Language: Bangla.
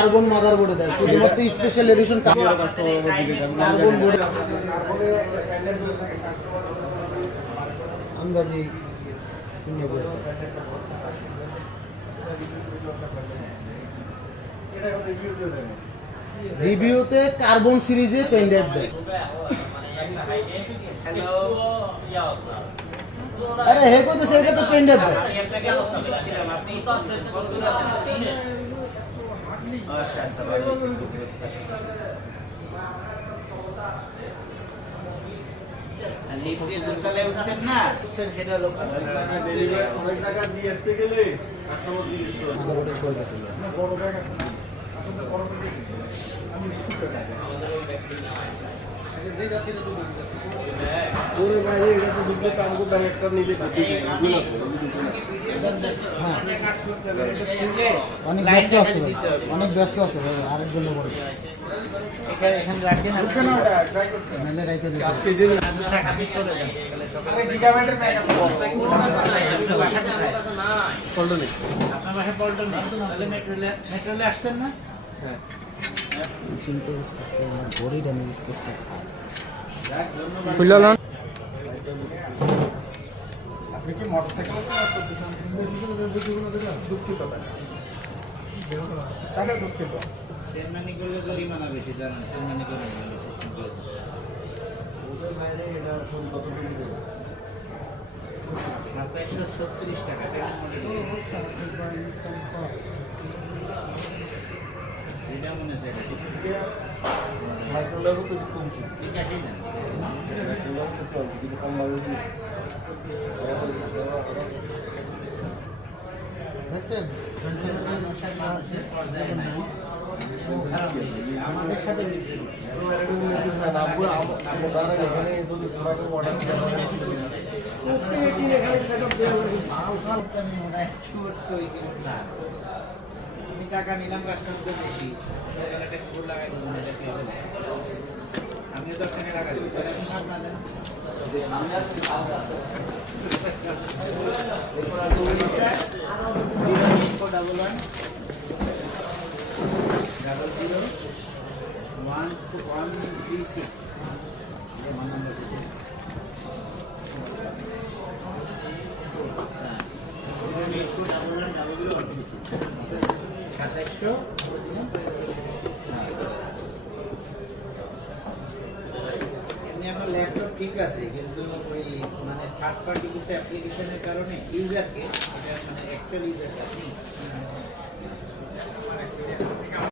কার্বন মাদারবোর্ডে দেয় শুধুমাত্র স্পেশাল এডিশন কার্বন বোর্ড আন্দাজি রিভিউতে কার্বন সিরিজে পেন ড্রাইভ দেয়। হ্যালো আরে হে কইতেছে এটা তো পেন ড্রাইভ দেয়। আমি আপনাকে প্রশ্ন দিচ্ছিলাম আপনি কত দূর আছেন আপনি আচ্ছা আচ্ছা ভালো লিফটে দোতলায় উঠছেন না উঠছেন সেটা লোক অনেক টাকা দিয়ে আসতে গেলে কাস্টমার দিয়ে মাদারবোর্ডের ছয়টা তুলে বড় ব্যাগ আছে আসলে বড় ব্যাগ আমি ওরে ভাই এটা তো দুটো কামকো ব্যাগ একটা নিতে অনেক ব্যস্ত আছে ভাই, অনেক ব্যস্ত আছে ভাই, আরেক জন্য বলে এখানে রাখেন মেলে রেখে দিতে আজকে দিন আপনি চলে যান আরে গিগাবাইটের ব্যাগ আছে পল্টনে আপনার বাসা পল্টনে তাহলে মেট্রোলে আসছেন না চিন্তা করতেছে আমার ঘড়ির আমি স্কেচটা ধন্যবাদ আপনি কি মোটরসাইকেল দুঃখিত টাকা দুঃখিত সেনমানি করলে জরিমানা বেশি জানেন সেনমানি করলে ওদের বাইরে এটা কত দিন দেবে 2736 টাকা এটা মনে আছে মাইসোলারও তো কমছে ঠিক আছে না দেখছেন আমাদের সাথে আমি টাকা নিলাম কাস্টমারদের বেশি একটা কুকুর লাগাই দেবো এটা পেয়ে যাবে আমিও তো ওখানে লাগাই দেবো স্যার এখন আপনাদের ল্যাপটপ ঠিক আছে কিন্তু ওই মানে থার্ড পার্টি কিছু অ্যাপ্লিকেশনের কারণে ইউজারকে এটা মানে অ্যাকচুয়াল ইউজারটা